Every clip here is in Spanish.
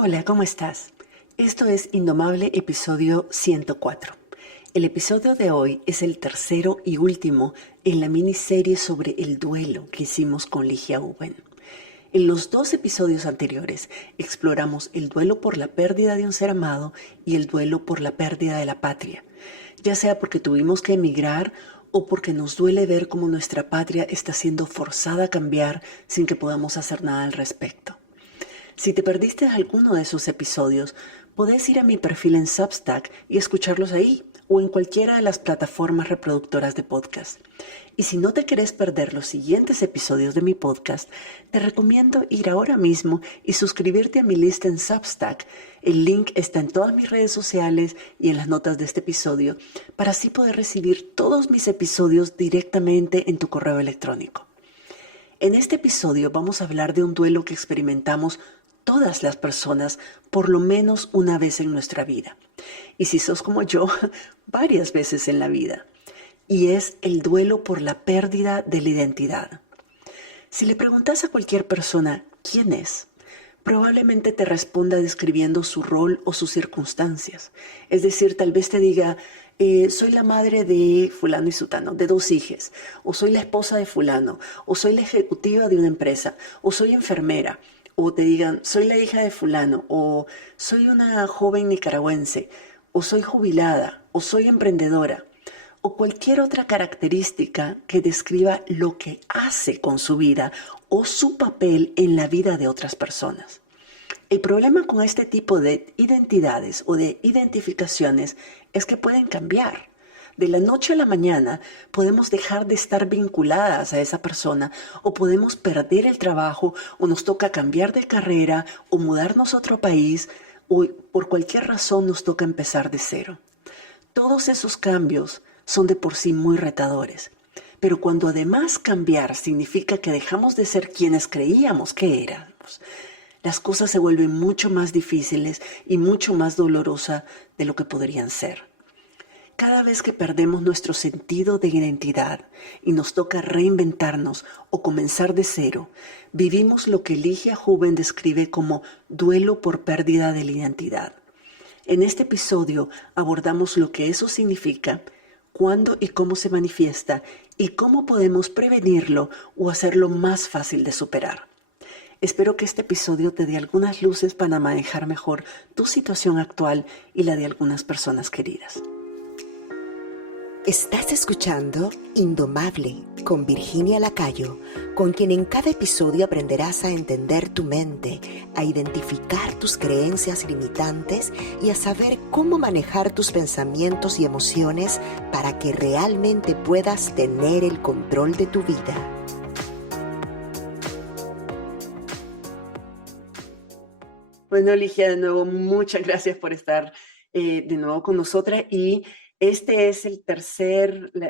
Hola, ¿cómo estás? Esto es Indomable episodio 104. El episodio de hoy es el tercero y último en la miniserie sobre el duelo que hicimos con Ligia Uben. En los dos episodios anteriores exploramos el duelo por la pérdida de un ser amado y el duelo por la pérdida de la patria, ya sea porque tuvimos que emigrar o porque nos duele ver cómo nuestra patria está siendo forzada a cambiar sin que podamos hacer nada al respecto. Si te perdiste alguno de esos episodios, podés ir a mi perfil en Substack y escucharlos ahí o en cualquiera de las plataformas reproductoras de podcast. Y si no te querés perder los siguientes episodios de mi podcast, te recomiendo ir ahora mismo y suscribirte a mi lista en Substack. El link está en todas mis redes sociales y en las notas de este episodio, para así poder recibir todos mis episodios directamente en tu correo electrónico. En este episodio vamos a hablar de un duelo que experimentamos todas las personas por lo menos una vez en nuestra vida. Y si sos como yo, varias veces en la vida. Y es el duelo por la pérdida de la identidad. Si le preguntas a cualquier persona quién es, probablemente te responda describiendo su rol o sus circunstancias. Es decir, tal vez te diga, soy la madre de fulano y sutano, de 2 hijas, o soy la esposa de fulano, o soy la ejecutiva de una empresa, o soy enfermera, o te digan, soy la hija de fulano, o soy una joven nicaragüense, o soy jubilada, o soy emprendedora, o cualquier otra característica que describa lo que hace con su vida o su papel en la vida de otras personas. El problema con este tipo de identidades o de identificaciones es que pueden cambiar. De la noche a la mañana podemos dejar de estar vinculadas a esa persona o podemos perder el trabajo o nos toca cambiar de carrera o mudarnos a otro país o por cualquier razón nos toca empezar de cero. Todos esos cambios son de por sí muy retadores, pero cuando además cambiar significa que dejamos de ser quienes creíamos que éramos, las cosas se vuelven mucho más difíciles y mucho más dolorosas de lo que podrían ser. Cada vez que perdemos nuestro sentido de identidad y nos toca reinventarnos o comenzar de cero, vivimos lo que Ligia Uben describe como duelo por pérdida de la identidad. En este episodio abordamos lo que eso significa, cuándo y cómo se manifiesta y cómo podemos prevenirlo o hacerlo más fácil de superar. Espero que este episodio te dé algunas luces para manejar mejor tu situación actual y la de algunas personas queridas. Estás escuchando Indomable con Virginia Lacayo, con quien en cada episodio aprenderás a entender tu mente, a identificar tus creencias limitantes y a saber cómo manejar tus pensamientos y emociones para que realmente puedas tener el control de tu vida. Bueno, Ligia, de nuevo, muchas gracias por estar de nuevo con nosotras. Y este es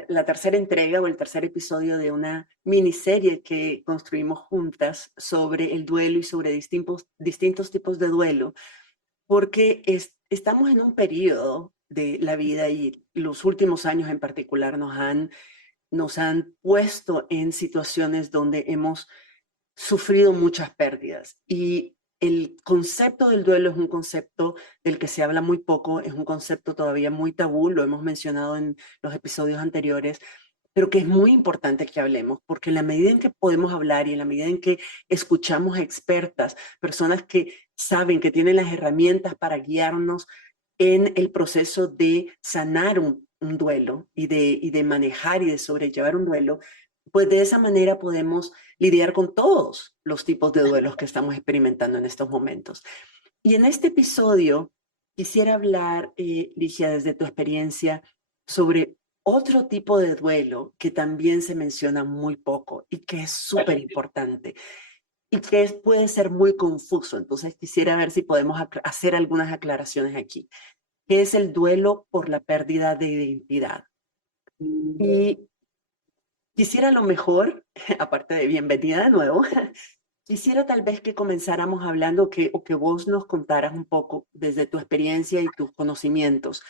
la tercera entrega o el tercer episodio de una miniserie que construimos juntas sobre el duelo y sobre distintos tipos de duelo, porque estamos en un periodo de la vida y los últimos años en particular nos han puesto en situaciones donde hemos sufrido muchas pérdidas. Y el concepto del duelo es un concepto del que se habla muy poco, es un concepto todavía muy tabú, lo hemos mencionado en los episodios anteriores, pero que es muy importante que hablemos, porque en la medida en que podemos hablar y en la medida en que escuchamos expertas, personas que saben, que tienen las herramientas para guiarnos en el proceso de sanar un duelo y de manejar y de sobrellevar un duelo, pues de esa manera podemos lidiar con todos los tipos de duelos que estamos experimentando en estos momentos. Y en este episodio quisiera hablar, Ligia, desde tu experiencia, sobre otro tipo de duelo que también se menciona muy poco y que es súper importante y que puede ser muy confuso. Entonces quisiera ver si podemos hacer algunas aclaraciones aquí, que es el duelo por la pérdida de identidad. Y quisiera a lo mejor, aparte de bienvenida de nuevo, quisiera tal vez que comenzáramos hablando o que vos nos contaras un poco desde tu experiencia y tus conocimientos.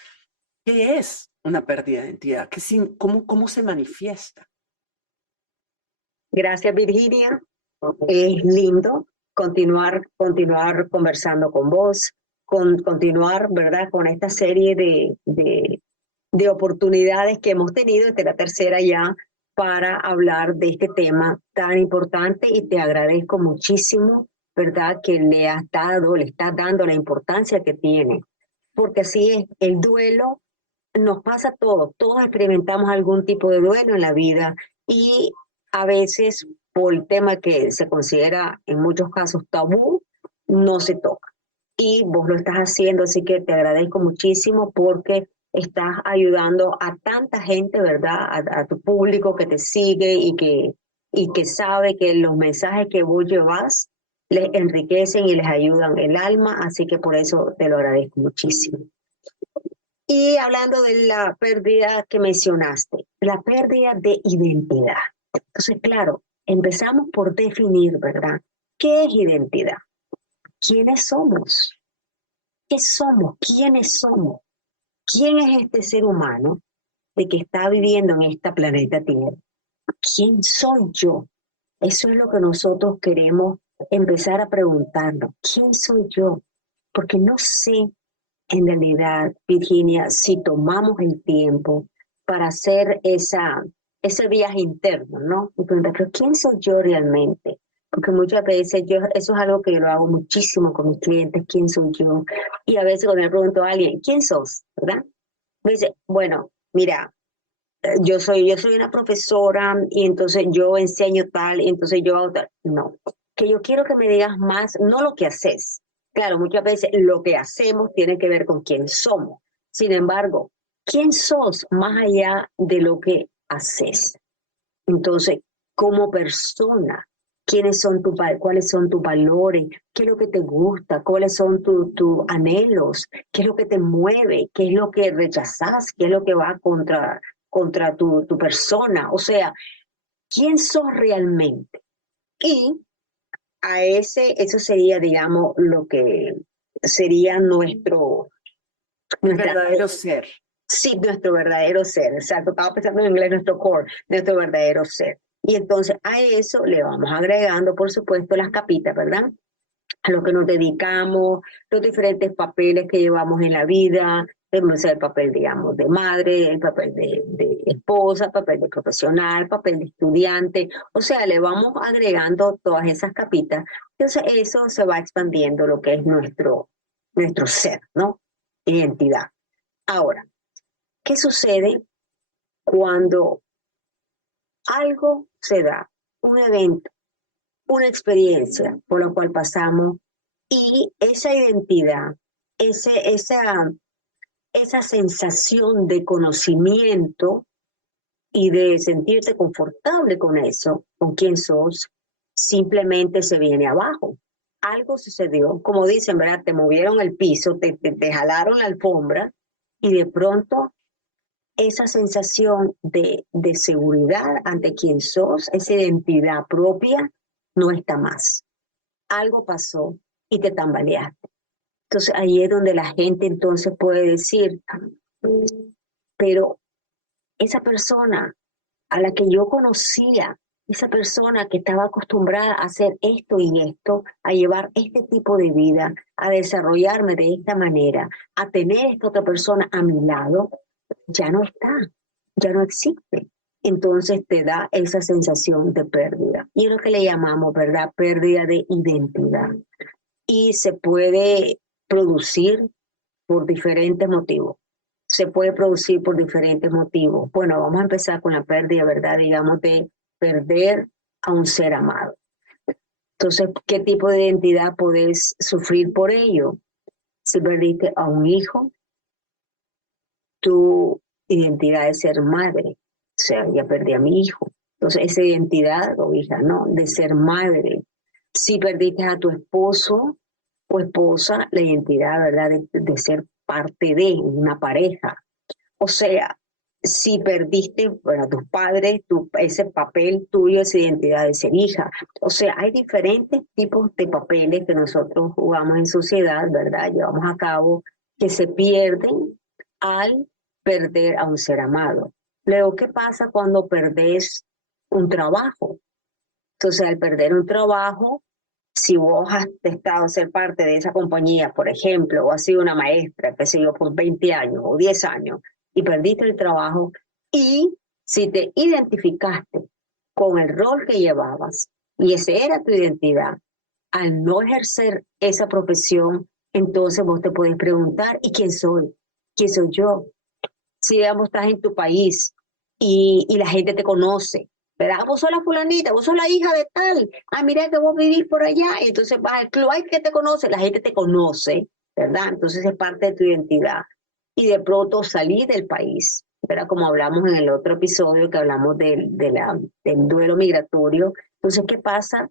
¿Qué es una pérdida de identidad? ¿Cómo se manifiesta? Gracias, Virginia. Es lindo continuar conversando con vos, continuar, ¿verdad?, con esta serie de oportunidades que hemos tenido, esta es la tercera ya, para hablar de este tema tan importante y te agradezco muchísimo, ¿verdad?, que le estás dando la importancia que tiene, porque así es, el duelo nos pasa a todos experimentamos algún tipo de duelo en la vida y a veces por el tema que se considera en muchos casos tabú, no se toca. Y vos lo estás haciendo, así que te agradezco muchísimo porque estás ayudando a tanta gente, ¿verdad? A tu público que te sigue y que sabe que los mensajes que vos llevas les enriquecen y les ayudan el alma, así que por eso te lo agradezco muchísimo. Y hablando de la pérdida que mencionaste, la pérdida de identidad. Entonces, claro, empezamos por definir, ¿verdad? ¿Qué es identidad? ¿Quiénes somos? ¿Qué somos? ¿Quiénes somos? ¿Quién es este ser humano de que está viviendo en esta planeta Tierra? ¿Quién soy yo? Eso es lo que nosotros queremos empezar a preguntarnos. ¿Quién soy yo? Porque no sé en realidad, Virginia, si tomamos el tiempo para hacer ese viaje interno, ¿no? Y preguntar, pero ¿quién soy yo realmente? Porque muchas veces eso es algo que yo lo hago muchísimo con mis clientes, ¿quién soy yo? Y a veces cuando le pregunto a alguien, ¿quién sos? ¿Verdad? Me dice, bueno, mira, yo soy una profesora y entonces yo enseño tal y entonces yo hago tal. No, que yo quiero que me digas más, no lo que haces. Claro, muchas veces lo que hacemos tiene que ver con quién somos. Sin embargo, ¿quién sos más allá de lo que haces? Entonces, como persona, cuáles son tus valores, qué es lo que te gusta, cuáles son tus anhelos, qué es lo que te mueve, qué es lo que rechazas, qué es lo que va contra tu persona. O sea, ¿quién sos realmente? Y eso sería, digamos, lo que sería nuestra verdadero ser. Sí, nuestro verdadero ser, exacto. Estaba pensando en inglés, nuestro core, nuestro verdadero ser. Y entonces a eso le vamos agregando, por supuesto, las capitas, ¿verdad? A lo que nos dedicamos, los diferentes papeles que llevamos en la vida, el papel, digamos, de madre, el papel de esposa, el papel de profesional, el papel de estudiante. O sea, le vamos agregando todas esas capitas. Entonces eso se va expandiendo lo que es nuestro ser, ¿no? Identidad. Ahora, ¿qué sucede cuando algo se da, un evento, una experiencia por la cual pasamos y esa identidad, esa sensación de conocimiento y de sentirte confortable con eso, con quién sos, simplemente se viene abajo? Algo sucedió, como dicen, ¿verdad? Te movieron el piso, te jalaron la alfombra y de pronto esa sensación de seguridad ante quién sos, esa identidad propia, no está más. Algo pasó y te tambaleaste. Entonces ahí es donde la gente entonces puede decir, pero esa persona a la que yo conocía, esa persona que estaba acostumbrada a hacer esto y esto, a llevar este tipo de vida, a desarrollarme de esta manera, a tener esta otra persona a mi lado, ya no está, ya no existe. Entonces te da esa sensación de pérdida. Y es lo que le llamamos, ¿verdad? Pérdida de identidad. Y se puede producir por diferentes motivos. Se puede producir por diferentes motivos. Bueno, vamos a empezar con la pérdida, ¿verdad? Digamos, de perder a un ser amado. Entonces, ¿qué tipo de identidad podés sufrir por ello? Si perdiste a un hijo, tu identidad de ser madre. O sea, ya perdí a mi hijo. Entonces, esa identidad, o hija, ¿no? De ser madre. Si perdiste a tu esposo o esposa, la identidad, ¿verdad? De ser parte de una pareja. O sea, si perdiste, bueno, a tus padres, ese papel tuyo, esa identidad de ser hija. O sea, hay diferentes tipos de papeles que nosotros jugamos en sociedad, ¿verdad? Llevamos a cabo que se pierden al perder a un ser amado. Luego, ¿qué pasa cuando perdés un trabajo? Entonces, al perder un trabajo, si vos has estado ser parte de esa compañía, por ejemplo, o has sido una maestra, qué sé yo, por 20 años o 10 años y perdiste el trabajo, y si te identificaste con el rol que llevabas y ese era tu identidad, al no ejercer esa profesión, entonces vos te puedes preguntar, ¿y quién soy? ¿Quién soy yo? Si digamos estás en tu país y la gente te conoce, ¿verdad? Vos sos la fulanita, vos sos la hija de tal, mira que vos vivís por allá, y entonces vas al club, ay, que te conoce, la gente te conoce, ¿verdad? Entonces es parte de tu identidad. Y de pronto salís del país, ¿verdad? Como hablamos en el otro episodio que hablamos del duelo migratorio. Entonces, ¿qué pasa?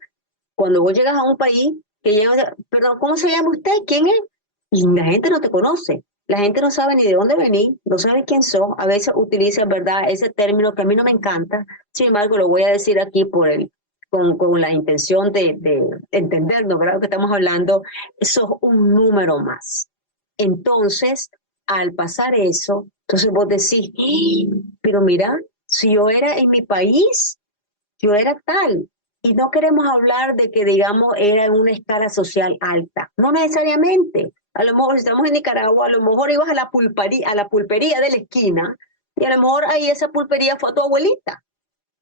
Cuando vos llegas a un país que lleva, perdón, ¿cómo se llama usted? ¿Quién es? Y la gente no te conoce. La gente no sabe ni de dónde venís, no sabe quién sos. A veces utiliza, ¿verdad?, ese término que a mí no me encanta. Sin embargo, lo voy a decir aquí con la intención de entendernos, ¿verdad? Lo que estamos hablando, sos un número más. Entonces, al pasar eso, entonces vos decís, pero mira, si yo era en mi país, yo era tal. Y no queremos hablar de que, digamos, era en una escala social alta. No necesariamente. A lo mejor, si estamos en Nicaragua, a lo mejor ibas a la pulpería de la esquina, y a lo mejor ahí esa pulpería fue tu abuelita.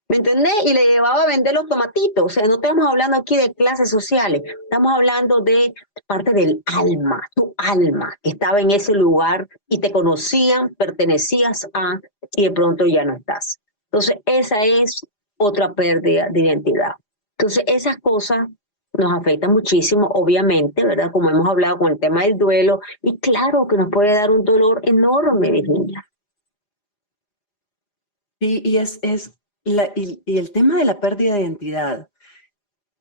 ¿Me entendés? Y le llevaba a vender los tomatitos. O sea, no estamos hablando aquí de clases sociales. Estamos hablando de parte del alma, tu alma, que estaba en ese lugar y te conocían, pertenecías a, y de pronto ya no estás. Entonces, esa es otra pérdida de identidad. Entonces, esas cosas nos afectan muchísimo, obviamente, ¿verdad? Como hemos hablado con el tema del duelo, y claro que nos puede dar un dolor enorme, Virginia. Y el tema de la pérdida de identidad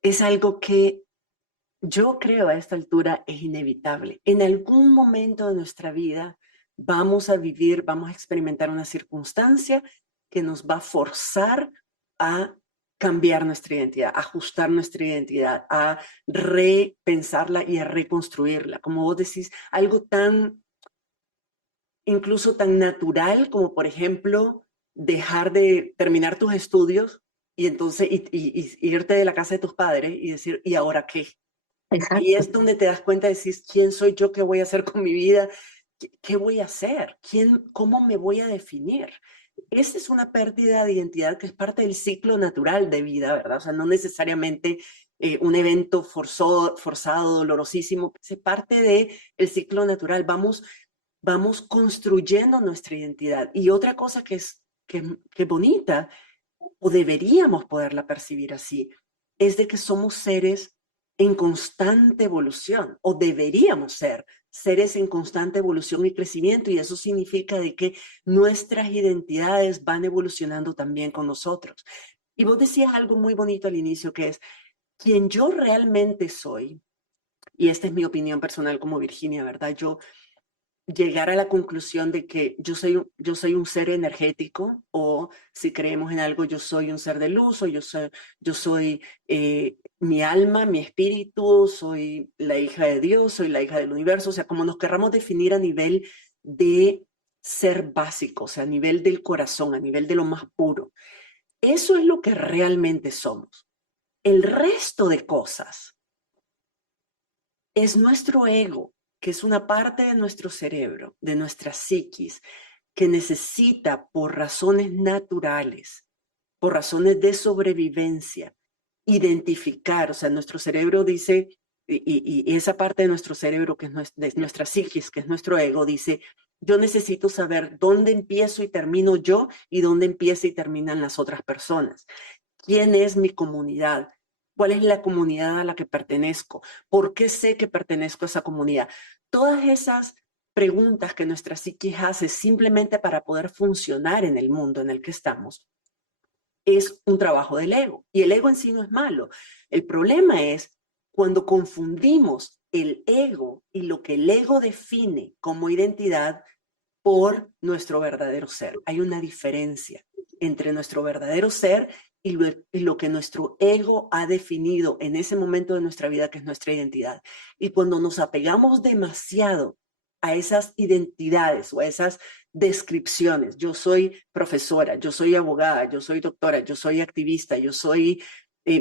es algo que yo creo a esta altura es inevitable. En algún momento de nuestra vida vamos a vivir, vamos a experimentar una circunstancia que nos va a forzar a cambiar nuestra identidad, a ajustar nuestra identidad, a repensarla y a reconstruirla. Como vos decís, algo tan, incluso tan natural como, por ejemplo, dejar de terminar tus estudios y entonces irte de la casa de tus padres y decir, ¿y ahora qué? Ahí Exacto. es donde te das cuenta, decís, ¿quién soy yo? ¿Qué voy a hacer con mi vida? ¿Qué voy a hacer? ¿Cómo me voy a definir? Esa es una pérdida de identidad que es parte del ciclo natural de vida, ¿verdad? O sea, no necesariamente un evento forzado, dolorosísimo, es parte del ciclo natural. Vamos construyendo nuestra identidad. Y otra cosa que bonita, o deberíamos poderla percibir así, es de que somos seres en constante evolución, o deberíamos ser seres en constante evolución y crecimiento, y eso significa de que nuestras identidades van evolucionando también con nosotros. Y vos decías algo muy bonito al inicio, que es quien yo realmente soy, y esta es mi opinión personal como Virginia, ¿verdad? Yo llegar a la conclusión de que yo soy un ser energético, o si creemos en algo, yo soy un ser de luz, o yo soy mi alma, mi espíritu, soy la hija de Dios, soy la hija del universo, o sea, como nos querramos definir a nivel de ser básico, o sea, a nivel del corazón, a nivel de lo más puro. Eso es lo que realmente somos. El resto de cosas es nuestro ego, que es una parte de nuestro cerebro, de nuestra psiquis, que necesita por razones naturales, por razones de sobrevivencia, identificar, o sea, nuestro cerebro dice, y esa parte de nuestro cerebro que es de nuestra psiquis, que es nuestro ego, dice, yo necesito saber dónde empiezo y termino yo y dónde empieza y terminan las otras personas. ¿Quién es mi comunidad? ¿Cuál es la comunidad a la que pertenezco? ¿Por qué sé que pertenezco a esa comunidad? Todas esas preguntas que nuestra psiquis hace simplemente para poder funcionar en el mundo en el que estamos, es un trabajo del ego. Y el ego en sí no es malo. El problema es cuando confundimos el ego y lo que el ego define como identidad por nuestro verdadero ser. Hay una diferencia entre nuestro verdadero ser y lo que nuestro ego ha definido en ese momento de nuestra vida, que es nuestra identidad. Y cuando nos apegamos demasiado a esas identidades o a esas descripciones, yo soy profesora, yo soy abogada, yo soy doctora, yo soy activista, yo soy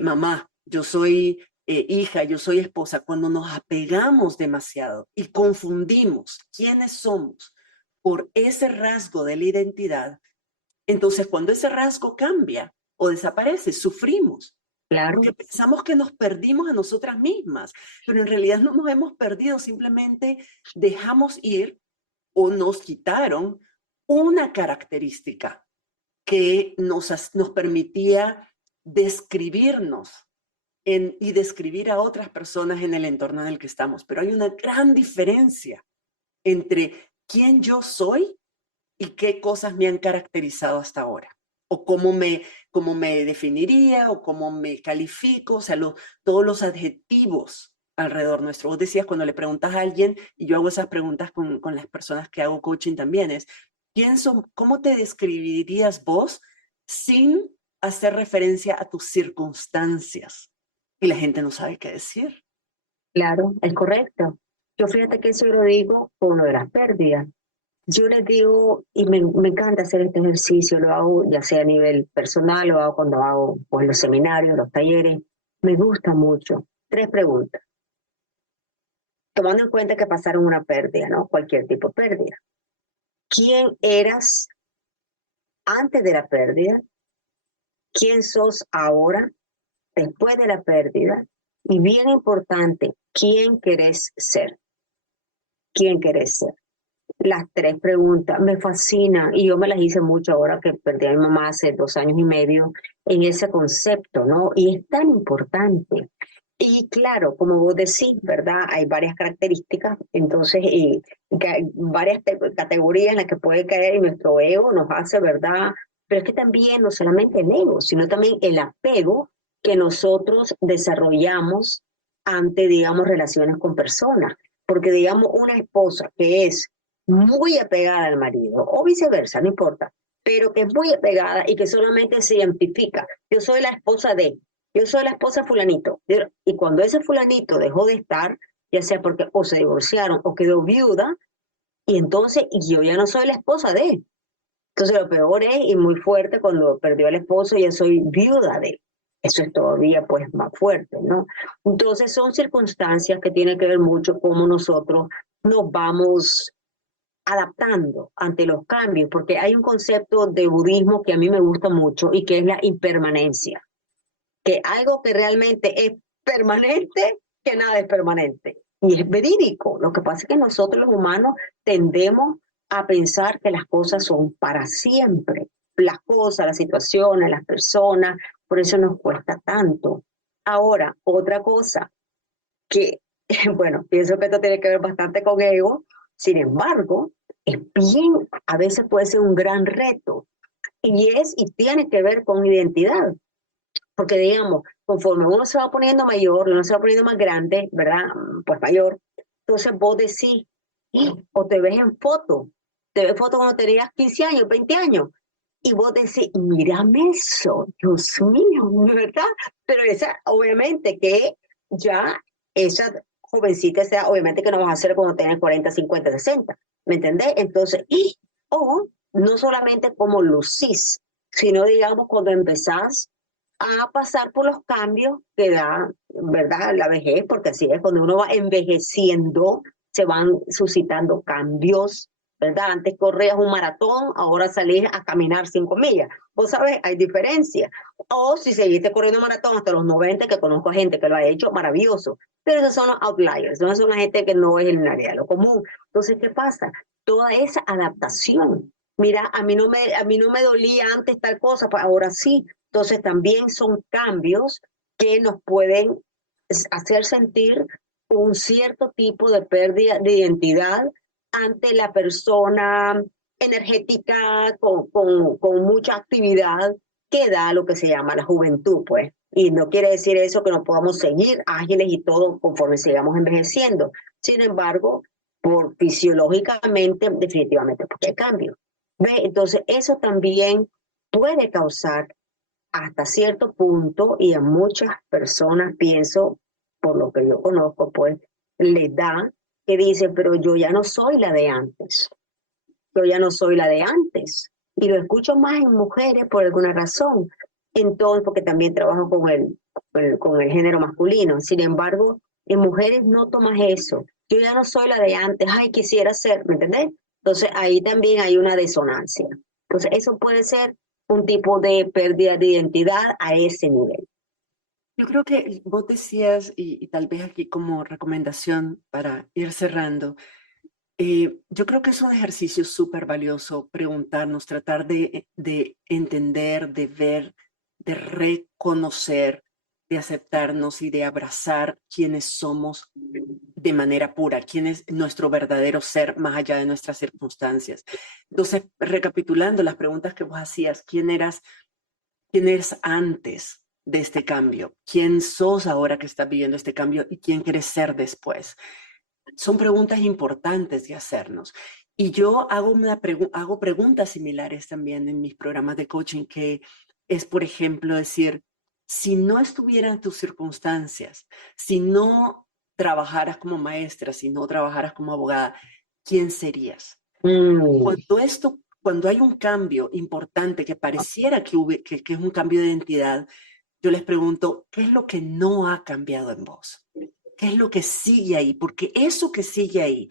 mamá, yo soy hija, yo soy esposa, cuando nos apegamos demasiado y confundimos quiénes somos por ese rasgo de la identidad, entonces cuando ese rasgo cambia o desaparece, sufrimos. Claro, Porque pensamos que nos perdimos a nosotras mismas, pero en realidad no nos hemos perdido, simplemente dejamos ir o nos quitaron una característica que nos permitía describirnos y describir a otras personas en el entorno en el que estamos. Pero hay una gran diferencia entre quién yo soy y qué cosas me han caracterizado hasta ahora. O cómo me definiría o cómo me califico, o sea, todos los adjetivos alrededor nuestro. Vos decías cuando le preguntas a alguien, y yo hago esas preguntas con las personas que hago coaching también, es, ¿cómo te describirías vos sin hacer referencia a tus circunstancias? Y la gente no sabe qué decir. claro, es correcto. Yo fíjate que eso lo digo con lo de las pérdidas. Yo les digo, y me encanta hacer este ejercicio, lo hago ya sea a nivel personal, lo hago cuando hago pues, los seminarios, los talleres, me gusta mucho. 3 preguntas, tomando en cuenta que pasaron una pérdida, ¿no? Cualquier tipo de pérdida. ¿Quién eras antes de la pérdida? ¿Quién sos ahora, después de la pérdida? Y bien importante, ¿quién querés ser? ¿Quién querés ser? Las 3 preguntas me fascinan y yo me las hice mucho ahora que perdí a mi mamá hace 2 años y medio en ese concepto, ¿no? Y es tan importante. Y claro, como vos decís, ¿verdad? Hay varias características, entonces, que hay varias categorías en las que puede caer y nuestro ego nos hace, ¿verdad? Pero es que también no solamente el ego, sino también el apego que nosotros desarrollamos ante, digamos, relaciones con personas. Porque, digamos, una esposa que es muy apegada al marido, o viceversa, no importa, pero que es muy apegada y que solamente se identifica. Yo soy la esposa de, yo soy la esposa de fulanito. Y cuando ese fulanito dejó de estar, ya sea porque o se divorciaron o quedó viuda, y entonces y yo ya no soy la esposa de. Entonces lo peor es, y muy fuerte, cuando perdió al esposo, ya soy viuda de. Eso es todavía pues más fuerte, ¿no? Entonces son circunstancias que tienen que ver mucho cómo nosotros nos vamos adaptando ante los cambios, porque hay un concepto de budismo que a mí me gusta mucho y que es la impermanencia, que algo que realmente es permanente, que nada es permanente. Y es verídico. Lo que pasa es que nosotros los humanos tendemos a pensar que las cosas son para siempre. Las cosas, las situaciones, las personas, por eso nos cuesta tanto. Ahora, otra cosa que, bueno, pienso que esto tiene que ver bastante con ego, sin embargo, es bien, a veces puede ser un gran reto, y tiene que ver con identidad, porque digamos, conforme uno se va poniendo mayor, uno se va poniendo más grande, ¿verdad? Pues mayor, entonces vos decís, o te ves en foto, te ves foto cuando tenías 15 años, 20 años, y vos decís, mírame eso, Dios mío, ¿verdad? Pero esa, obviamente que ya esa jovencita sea, obviamente que no vas a hacer cuando tenés 40, 50, 60, ¿me entendés? Entonces, o no solamente como lucís, sino digamos cuando empezás a pasar por los cambios que da, ¿verdad? La vejez, porque así es, cuando uno va envejeciendo, se van suscitando cambios, ¿verdad? Antes corrías un maratón, ahora salís a caminar 5 millas. Vos sabés, hay diferencia. O si seguiste corriendo maratón hasta los 90, que conozco gente que lo ha hecho, maravilloso. Pero esos son los outliers, no son la gente que no es en la área, lo común. Entonces, ¿qué pasa? Toda esa adaptación. Mira, a mí no me dolía antes tal cosa, pues ahora sí. Entonces, también son cambios que nos pueden hacer sentir un cierto tipo de pérdida de identidad ante la persona energética con mucha actividad que da lo que se llama la juventud, pues. Y no quiere decir eso que no podamos seguir ágiles y todo conforme sigamos envejeciendo. Sin embargo, por fisiológicamente, definitivamente, porque hay cambio. ¿Ve? Entonces, eso también puede causar hasta cierto punto, y a muchas personas, pienso, por lo que yo conozco, pues, les da que dicen, pero yo ya no soy la de antes, yo ya no soy la de antes. Y lo escucho más en mujeres por alguna razón. entonces, porque también trabajo con el género masculino. Sin embargo, en mujeres no tomas eso. Yo ya no soy la de antes, ay, quisiera ser, ¿me entendés? Entonces ahí también hay una disonancia. Entonces eso puede ser un tipo de pérdida de identidad a ese nivel. Yo creo que vos decías, y tal vez aquí como recomendación para ir cerrando, yo creo que es un ejercicio súper valioso preguntarnos, tratar de entender, de ver, de reconocer, de aceptarnos y de abrazar quienes somos de manera pura, quién es nuestro verdadero ser más allá de nuestras circunstancias. Entonces, recapitulando las preguntas que vos hacías, quién eres antes de este cambio? ¿Quién sos ahora que estás viviendo este cambio y quién quieres ser después? Son preguntas importantes de hacernos. Y yo hago preguntas similares también en mis programas de coaching, que es, por ejemplo, decir, si no estuvieran tus circunstancias, si no trabajaras como maestra, si no trabajaras como abogada, ¿quién serías? Mm, Cuando hay un cambio importante que pareciera que es un cambio de identidad, yo les pregunto, ¿qué es lo que no ha cambiado en vos? ¿Qué es lo que sigue ahí? Porque eso que sigue ahí,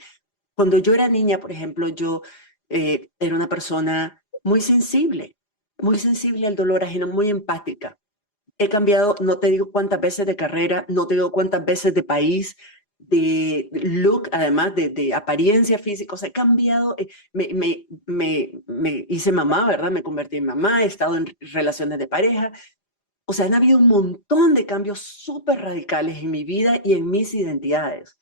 cuando yo era niña, por ejemplo, yo era una persona muy sensible al dolor ajeno, muy empática. He cambiado, no te digo cuántas veces de carrera, no te digo cuántas veces de país, de look, además de apariencia física. O sea, he cambiado, me hice mamá, ¿verdad? Me convertí en mamá, he estado en relaciones de pareja. O sea, han habido un montón de cambios súper radicales en mi vida y en mis identidades.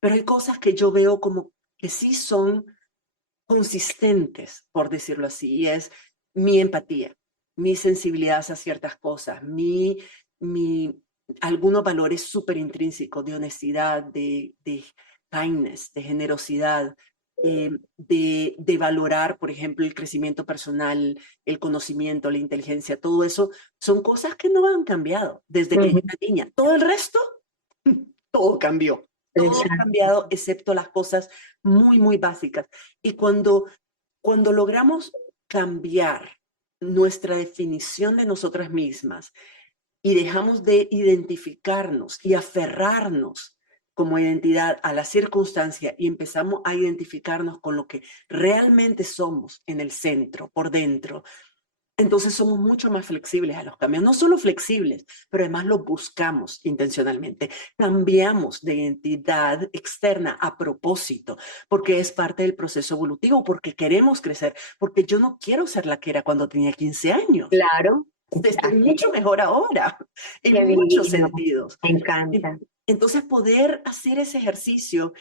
Pero hay cosas que yo veo como que sí son consistentes, por decirlo así, y es mi empatía, mi sensibilidad hacia ciertas cosas, mi algunos valores súper intrínsecos de honestidad, de kindness, de generosidad, de valorar, por ejemplo, el crecimiento personal, el conocimiento, la inteligencia, todo eso son cosas que no han cambiado desde que yo ujú, era niña. Todo el resto, todo cambió. Todo ha exacto. cambiado excepto las cosas muy, muy básicas. Y cuando logramos cambiar nuestra definición de nosotras mismas y dejamos de identificarnos y aferrarnos como identidad a la circunstancia y empezamos a identificarnos con lo que realmente somos en el centro, por dentro, entonces somos mucho más flexibles a los cambios. No solo flexibles, pero además los buscamos intencionalmente. Cambiamos de identidad externa a propósito, porque es parte del proceso evolutivo, porque queremos crecer, porque yo no quiero ser la que era cuando tenía 15 años. Claro, Estoy así mucho mejor ahora, que en muchos divino, sentidos. me encanta. Entonces, poder hacer ese ejercicio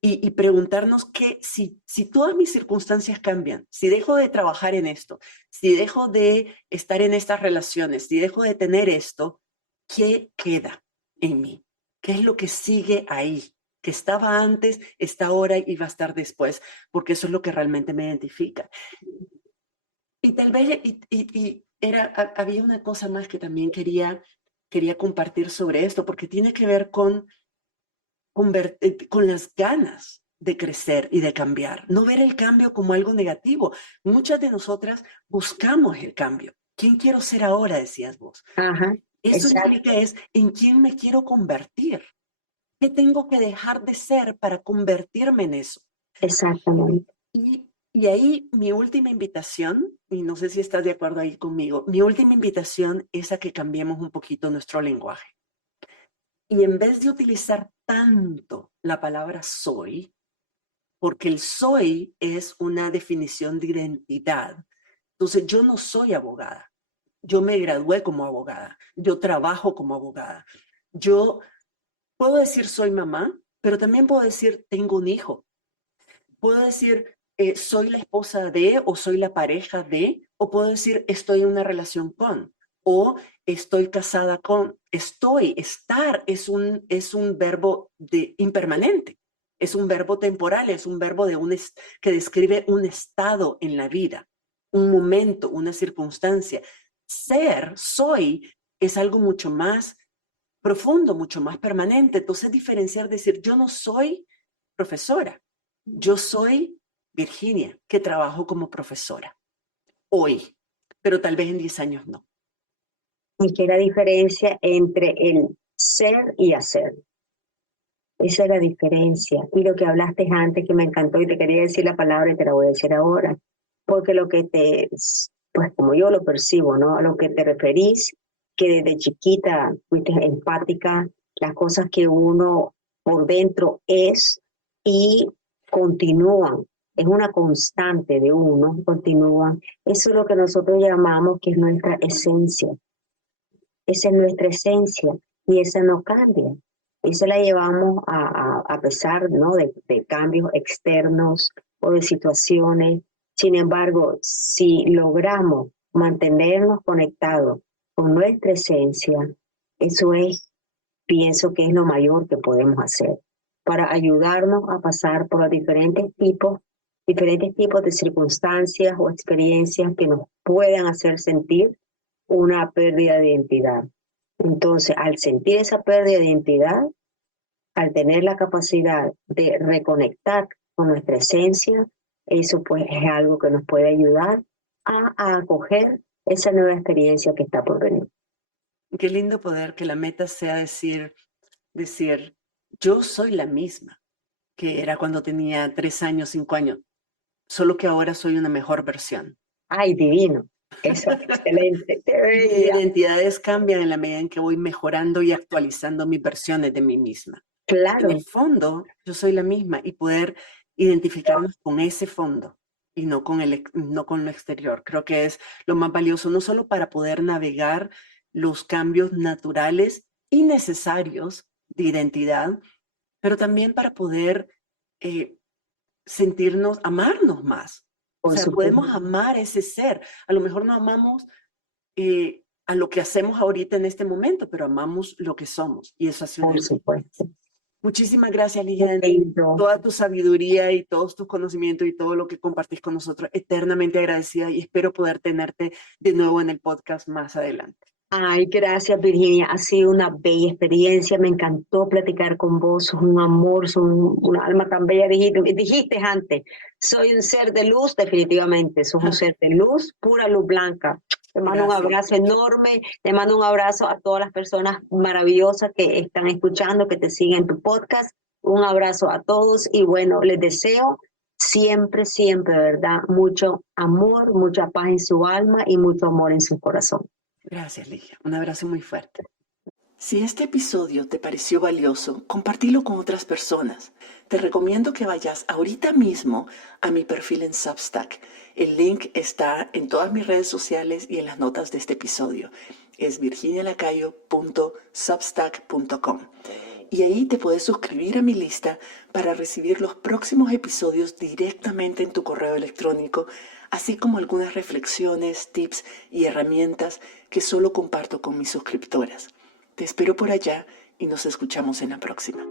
y preguntarnos que si todas mis circunstancias cambian, si dejo de trabajar en esto, si dejo de estar en estas relaciones, si dejo de tener esto, ¿qué queda en mí? ¿Qué es lo que sigue ahí? Que estaba antes, está ahora y va a estar después, porque eso es lo que realmente me identifica. Y tal vez, había una cosa más que también quería compartir sobre esto, porque tiene que ver con las ganas de crecer y de cambiar, no ver el cambio como algo negativo. Muchas de nosotras buscamos el cambio. ¿Quién quiero ser ahora? Decías vos. Ajá, Eso exacto, implica es en quién me quiero convertir. ¿Qué tengo que dejar de ser para convertirme en eso? exactamente. Y ahí mi última invitación, y no sé si estás de acuerdo ahí conmigo, mi última invitación es a que cambiemos un poquito nuestro lenguaje. Y en vez de utilizar tanto la palabra soy, porque el soy es una definición de identidad. Entonces, yo no soy abogada. Yo me gradué como abogada. Yo trabajo como abogada. Yo puedo decir soy mamá, pero también puedo decir tengo un hijo. Puedo decir soy la esposa de o soy la pareja de, o puedo decir estoy en una relación con, o estoy casada con. Estar es un verbo impermanente, es un verbo temporal, es un verbo que describe un estado en la vida, un momento, una circunstancia. Soy, es algo mucho más profundo, mucho más permanente. Entonces, diferenciar, decir, yo no soy profesora, yo soy Virginia, que trabajo como profesora hoy, pero tal vez en 10 años no. y que es la diferencia entre el ser y hacer. Esa es la diferencia. Y lo que hablaste antes, que me encantó y te quería decir la palabra y te la voy a decir ahora, porque pues como yo lo percibo, ¿no? A lo que te referís, que desde chiquita fuiste empática, las cosas que uno por dentro es y continúan, es una constante de uno, continúan. Eso es lo que nosotros llamamos que es nuestra esencia. Esa es nuestra esencia y esa no cambia. Esa la llevamos a pesar, ¿no? de cambios externos o de situaciones. Sin embargo, si logramos mantenernos conectados con nuestra esencia, eso es, pienso que es lo mayor que podemos hacer para ayudarnos a pasar por los diferentes tipos de circunstancias o experiencias que nos puedan hacer sentir una pérdida de identidad. Entonces, al sentir esa pérdida de identidad, al tener la capacidad de reconectar con nuestra esencia, eso pues es algo que nos puede ayudar a acoger esa nueva experiencia que está por venir. Qué lindo poder que la meta sea decir, yo soy la misma que era cuando tenía 3 años, 5 años, solo que ahora soy una mejor versión. ¡Ay, divino! Eso es excelente. Mis identidades cambian en la medida en que voy mejorando y actualizando mis versiones de mí misma. Claro. En el fondo, yo soy la misma y poder identificarnos con ese fondo y no con lo exterior. Creo que es lo más valioso, no solo para poder navegar los cambios naturales y necesarios de identidad, pero también para poder amarnos más. O sea, podemos amar ese ser. A lo mejor no amamos a lo que hacemos ahorita en este momento, pero amamos lo que somos. Y eso ha sido por supuesto. Muchísimas gracias, Ligia, toda tu sabiduría y todos tus conocimientos y todo lo que compartís con nosotros. Eternamente agradecida y espero poder tenerte de nuevo en el podcast más adelante. Ay, gracias, Virginia. Ha sido una bella experiencia. Me encantó platicar con vos. Sos un amor, sos un alma tan bella. Dijiste antes, soy un ser de luz, definitivamente. Sos un ser de luz, pura luz blanca. Te mando un abrazo enorme. Te mando un abrazo a todas las personas maravillosas que están escuchando, que te siguen en tu podcast. Un abrazo a todos y bueno, les deseo siempre, siempre, ¿verdad? Mucho amor, mucha paz en su alma y mucho amor en su corazón. Gracias, Ligia. Un abrazo muy fuerte. Si este episodio te pareció valioso, compártelo con otras personas. Te recomiendo que vayas ahorita mismo a mi perfil en Substack. El link está en todas mis redes sociales y en las notas de este episodio. Es virginialacayo.substack.com. Y ahí te puedes suscribir a mi lista para recibir los próximos episodios directamente en tu correo electrónico, así como algunas reflexiones, tips y herramientas que solo comparto con mis suscriptoras. Te espero por allá y nos escuchamos en la próxima.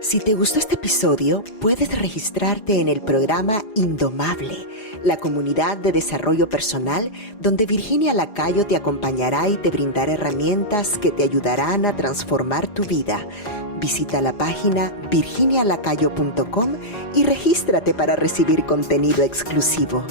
Si te gustó este episodio, puedes registrarte en el programa Indomable, la comunidad de desarrollo personal donde Virginia Lacayo te acompañará y te brindará herramientas que te ayudarán a transformar tu vida. Visita la página virginialacayo.com y regístrate para recibir contenido exclusivo.